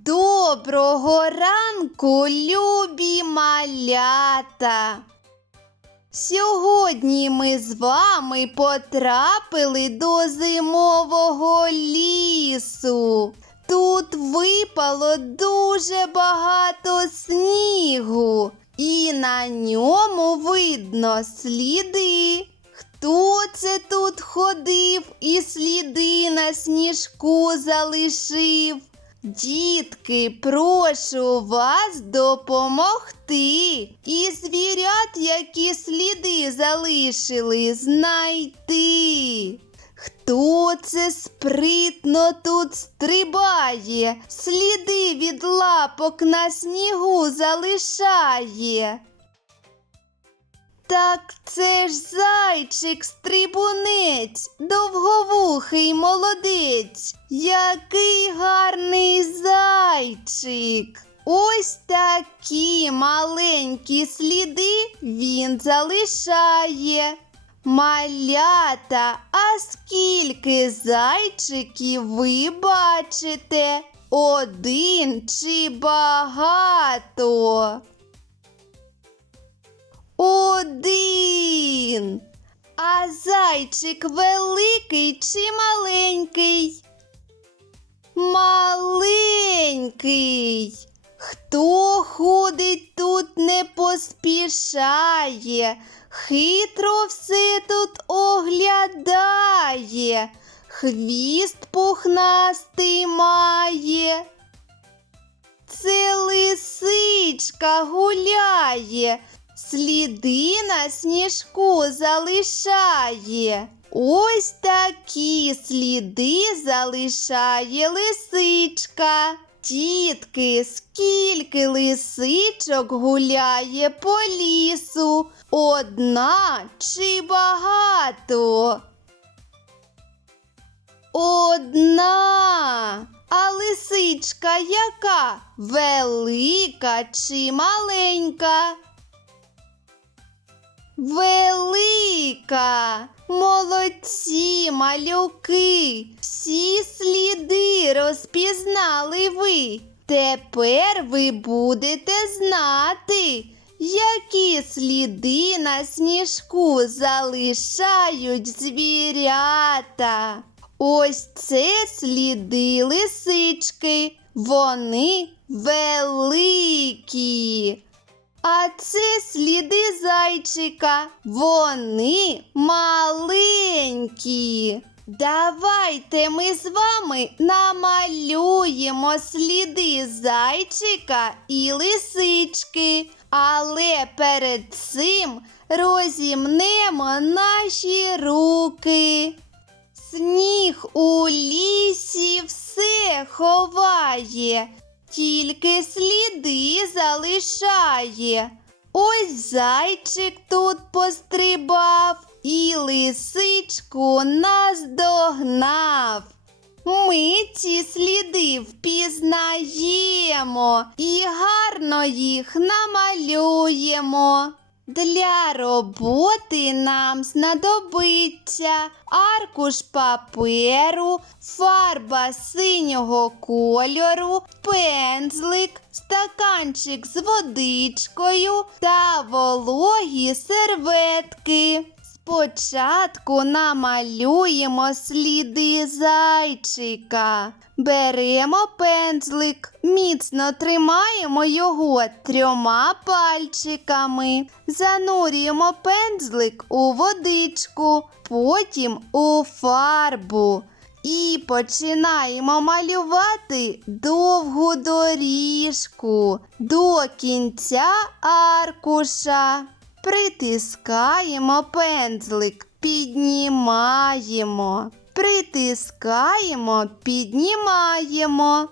Доброго ранку, любі малята! Сьогодні ми з вами потрапили до зимового лісу. Тут випало дуже багато снігу, і на ньому видно сліди. Хто це тут ходив і сліди на сніжку залишив? Дітки, прошу вас допомогти і звірят, які сліди залишили, знайти. Хто це спритно тут стрибає, сліди від лапок на снігу залишає? Так це ж зайчик стрибунець, довговухий молодець. Який гарний зайчик. Ось такі маленькі сліди він залишає. Малята, а скільки зайчиків ви бачите? Один чи багато? Один. А зайчик великий чи маленький? Маленький. Хто ходить тут не поспішає, хитро все тут оглядає, хвіст пухнастий має. Це лисичка гуляє, сліди на сніжку залишає. Ось такі сліди залишає лисичка. Тітки, скільки лисичок гуляє по лісу? Одна чи багато? Одна. А лисичка яка? Велика чи маленька? Велика. Молодці, малюки. Всі сліди розпізнали ви. Тепер ви будете знати, які сліди на сніжку залишають звірята. Ось це сліди лисички. Вони великі. А це сліди зайчика. Вони маленькі. Давайте ми з вами намалюємо сліди зайчика і лисички. Але перед цим розімнемо наші руки. Сніг у лісі все ховає, тільки сліди залишає. Ось зайчик тут пострибав і лисичку наздогнав. Ми ці сліди впізнаємо і гарно їх намалюємо. Для роботи нам знадобиться аркуш паперу, фарба синього кольору, пензлик, стаканчик з водичкою та вологі серветки. Спочатку намалюємо сліди зайчика. Беремо пензлик, міцно тримаємо його трьома пальчиками. Занурюємо пензлик у водичку, потім у фарбу. І починаємо малювати довгу доріжку до кінця аркуша. Притискаємо пензлик, піднімаємо. Притискаємо, піднімаємо.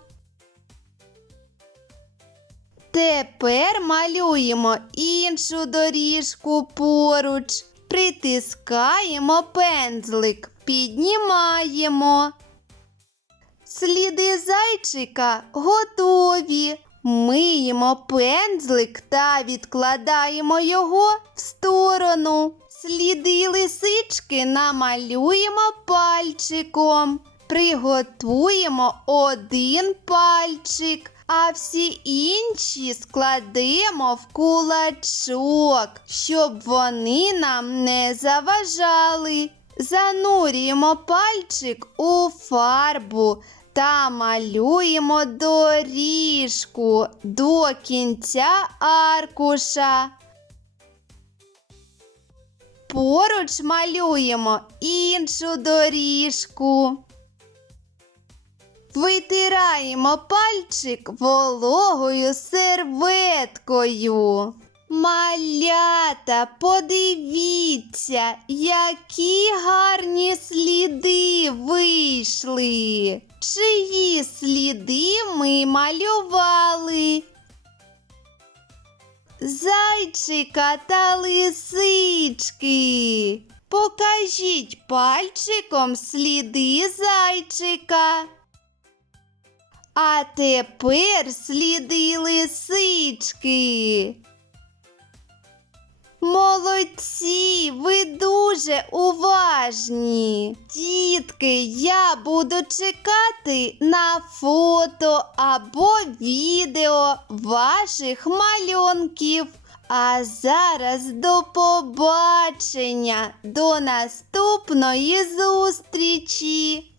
Тепер малюємо іншу доріжку поруч. Притискаємо пензлик, піднімаємо. Сліди зайчика готові. Миємо пензлик та відкладаємо його в сторону. Сліди лисички намалюємо пальчиком. приготуємо один пальчик, а всі інші складемо в кулачок, щоб вони нам не заважали. Занурюємо пальчик у фарбу та малюємо доріжку до кінця аркуша. Поруч малюємо іншу доріжку. Витираємо пальчик вологою серветкою. Малята, подивіться, які гарні сліди вийшли. Сліди ми малювали? Зайчика та лисички. Покажіть пальчиком сліди зайчика. А тепер сліди лисички. Молодці, ви дуже уважні. Дітки, я буду чекати на фото або відео ваших малюнків. А зараз до побачення, до наступної зустрічі!